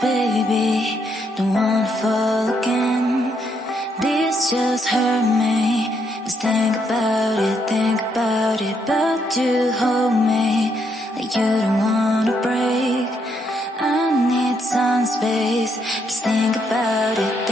baby, don't wanna fall again. This just hurt me. Just think about it, but you hold me like you don't wanna break. I need some space, just think about it.